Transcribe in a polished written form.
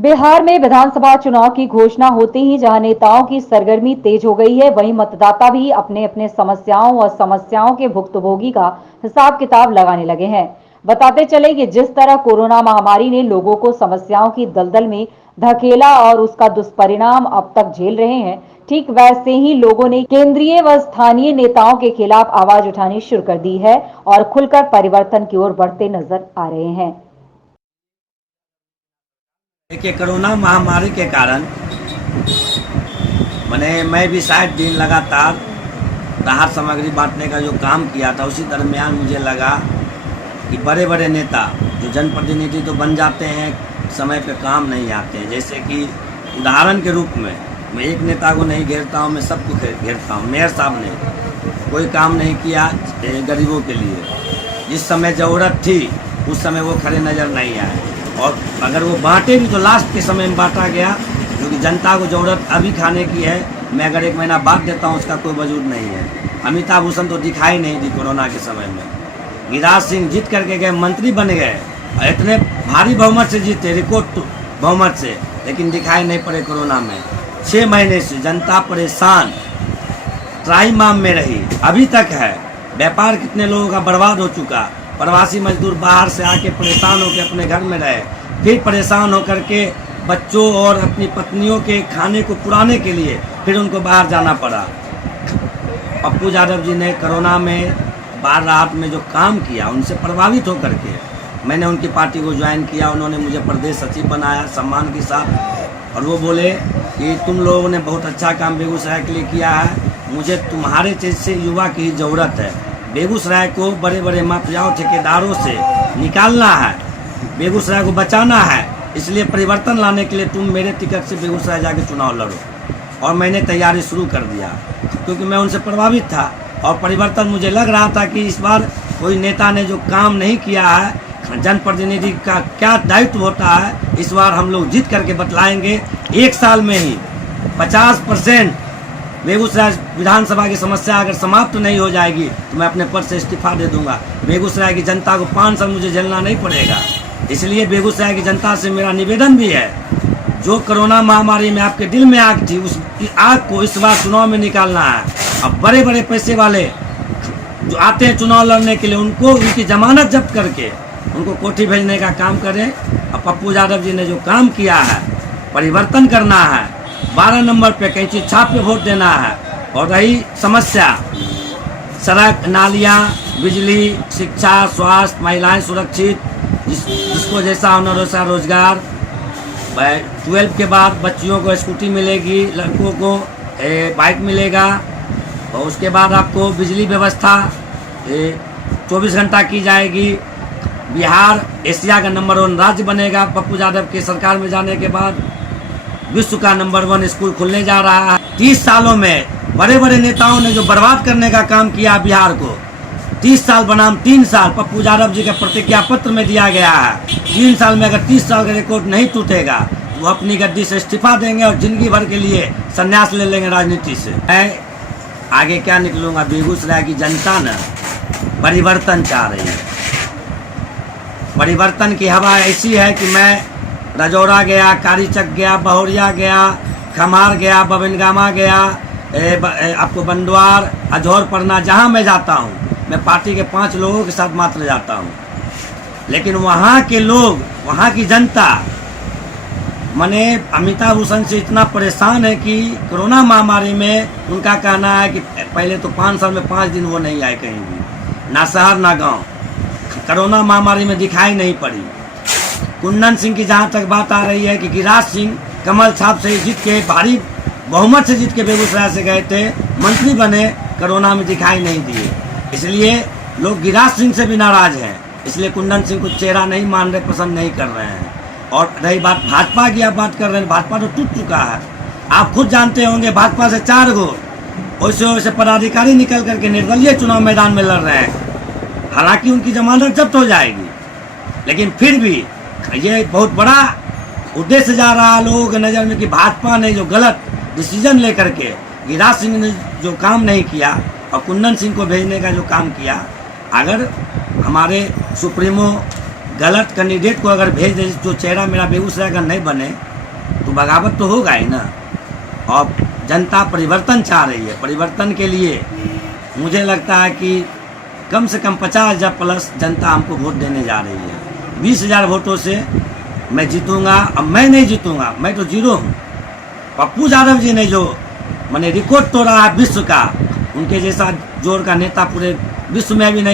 बिहार में विधानसभा चुनाव की घोषणा होते ही जहां नेताओं की सरगर्मी तेज हो गई है, वहीं मतदाता भी अपने अपने समस्याओं और समस्याओं के भुक्तभोगी का हिसाब किताब लगाने लगे हैं। बताते चले कि जिस तरह कोरोना महामारी ने लोगों को समस्याओं की दलदल में धकेला और उसका दुष्परिणाम अब तक झेल रहे हैं, ठीक वैसे ही लोगों ने केंद्रीय व स्थानीय नेताओं के खिलाफ आवाज उठानी शुरू कर दी है और खुलकर परिवर्तन की ओर बढ़ते नजर आ रहे हैं। देखिए, कोरोना महामारी के कारण मैं भी 60 दिन लगातार राहत सामग्री बांटने का जो काम किया था, उसी दरमियान मुझे लगा कि बड़े बड़े नेता जो जनप्रतिनिधि तो बन जाते हैं, समय पे काम नहीं आते हैं। जैसे कि उदाहरण के रूप में मैं एक नेता को नहीं घेरता हूँ, मैं सबको घेरता हूँ। मेयर साहब ने कोई काम नहीं किया गरीबों के लिए। जिस समय ज़रूरत थी उस समय वो खड़े नज़र नहीं आए, और अगर वो बांटे भी तो लास्ट के समय में बांटा गया, क्योंकि जनता को ज़रूरत अभी खाने की है। मैं अगर 1 महीना बाद देता हूँ उसका कोई वजूद नहीं है। अमिताभ भूषण तो दिखाई नहीं दी कोरोना के समय में। गिरिराज सिंह जीत करके गए, मंत्री बन गए, इतने भारी बहुमत से जीते, रिकॉर्ड बहुमत से, लेकिन दिखाई नहीं पड़े कोरोना में। 6 महीने से जनता परेशान त्राहिमाम में रही, अभी तक है। व्यापार कितने लोगों का बर्बाद हो चुका। प्रवासी मजदूर बाहर से आके परेशान होकर अपने घर में रहे, फिर परेशान होकर के बच्चों और अपनी पत्नियों के खाने को पुराने के लिए फिर उनको बाहर जाना पड़ा। पप्पू यादव जी ने कोरोना में बाढ़ राहत में जो काम किया, उनसे प्रभावित होकर के मैंने उनकी पार्टी को ज्वाइन किया। उन्होंने मुझे प्रदेश सचिव बनाया सम्मान के साथ, और वो बोले कि तुम लोगों ने बहुत अच्छा काम बेगूसराय के लिए किया है, मुझे तुम्हारे जैसे युवा की ज़रूरत है। बेगूसराय को बड़े बड़े माफियाओं ठेकेदारों से निकालना है, बेगूसराय को बचाना है, इसलिए परिवर्तन लाने के लिए तुम मेरे टिकट से बेगूसराय जाके चुनाव लड़ो। और मैंने तैयारी शुरू कर दिया, क्योंकि मैं उनसे प्रभावित था और परिवर्तन मुझे लग रहा था कि इस बार कोई नेता ने जो काम नहीं किया है, जनप्रतिनिधि का क्या दायित्व होता है, इस बार हम लोग जीत करके बतलाएंगे। 1 साल में ही 50% बेगूसराय विधानसभा की समस्या अगर समाप्त नहीं हो जाएगी तो मैं अपने पद से इस्तीफा दे दूंगा। बेगूसराय की जनता को 5 साल मुझे झेलना नहीं पड़ेगा। इसलिए बेगूसराय की जनता से मेरा निवेदन भी है, जो कोरोना महामारी में आपके दिल में आग थी, उस आग को इस बार चुनाव में निकालना है। अब बड़े बड़े पैसे वाले जो आते हैं चुनाव लड़ने के लिए, उनको उनकी जमानत जब्त करके उनको कोठी भेजने का काम करें। अब पप्पू यादव जी ने जो काम किया है, परिवर्तन करना है, 12 नंबर पे कैंची छाप पे वोट देना है। और रही समस्या सड़क, नालियाँ, बिजली, शिक्षा, स्वास्थ्य, महिलाएं सुरक्षित, जिसको जैसा हुनर वैसा रोजगार। 12 के बाद बच्चियों को स्कूटी मिलेगी, लड़कों को बाइक मिलेगा, और उसके बाद आपको बिजली व्यवस्था 24 घंटा की जाएगी। बिहार एशिया का नंबर 1 राज्य बनेगा पप्पू यादव के सरकार में जाने के बाद। विश्व का नंबर 1 स्कूल खुलने जा रहा है। 30 सालों में बड़े बड़े नेताओं ने जो बर्बाद करने का काम किया बिहार को, 30 साल बनाम 3 साल पप्पू यादव जी के प्रतिज्ञा पत्र में दिया गया है। 3 साल में अगर 30 साल का रिकॉर्ड नहीं टूटेगा तो वो अपनी गद्दी से इस्तीफा देंगे और जिंदगी भर के लिए संन्यास ले लेंगे राजनीति से। मैं आगे क्या निकलूंगा, बेगूसराय की जनता न परिवर्तन चाह रही है। परिवर्तन की हवा ऐसी है कि मैं रजौरा गया, कारीचक गया, बहोरिया गया, खमार गया, बबिनगामा गया, आपको बंदवार, अजौर पड़ना, जहाँ मैं जाता हूँ मैं पार्टी के 5 लोगों के साथ मात्र जाता हूँ। लेकिन वहाँ के लोग, वहाँ की जनता अमिताभ भूषण से इतना परेशान है कि कोरोना महामारी में उनका कहना है कि पहले तो 5 साल में 5 दिन वो नहीं आए कहीं भी, ना शहर ना गाँव। कोरोना महामारी में दिखाई नहीं पड़ी। कुंदन सिंह की जहाँ तक बात आ रही है कि गिरिराज सिंह कमल छाप से जीत के, भारी बहुमत से जीत के बेगूसराय से गए थे, मंत्री बने, कोरोना में दिखाई नहीं दिए। इसलिए लोग गिरिराज सिंह से भी नाराज हैं, इसलिए कुंदन सिंह को चेहरा नहीं मान रहे, पसंद नहीं कर रहे हैं। और रही बात भाजपा की, आप बात कर रहे हैं, भाजपा तो टूट चुका है। आप खुद जानते होंगे, भाजपा से 4 गो वैसे वैसे पदाधिकारी निकल करके निर्दलीय चुनाव मैदान में लड़ रहे हैं। हालांकि उनकी जमानत जब्त हो जाएगी, लेकिन फिर भी ये बहुत बड़ा उद्देश्य जा रहा है लोगों के नज़र में कि भाजपा ने जो गलत डिसीजन लेकर के गिरिराज सिंह ने जो काम नहीं किया और कुंदन सिंह को भेजने का जो काम किया, अगर हमारे सुप्रीमो गलत कैंडिडेट को अगर भेज दे, जो चेहरा मेरा बेगूसराय का नहीं बने, तो बगावत तो होगा ही ना। और जनता परिवर्तन चाह रही है, परिवर्तन के लिए मुझे लगता है कि कम से कम 50,000 प्लस जनता हमको वोट देने जा रही है। 20,000 वोटों से मैं जीतूंगा। अब मैं नहीं जीतूंगा, मैं तो जीरो हूँ। पप्पू यादव जी ने जो मैंने रिकॉर्ड तोड़ा है विश्व का, उनके जैसा जोर का नेता पूरे विश्व में भी नहीं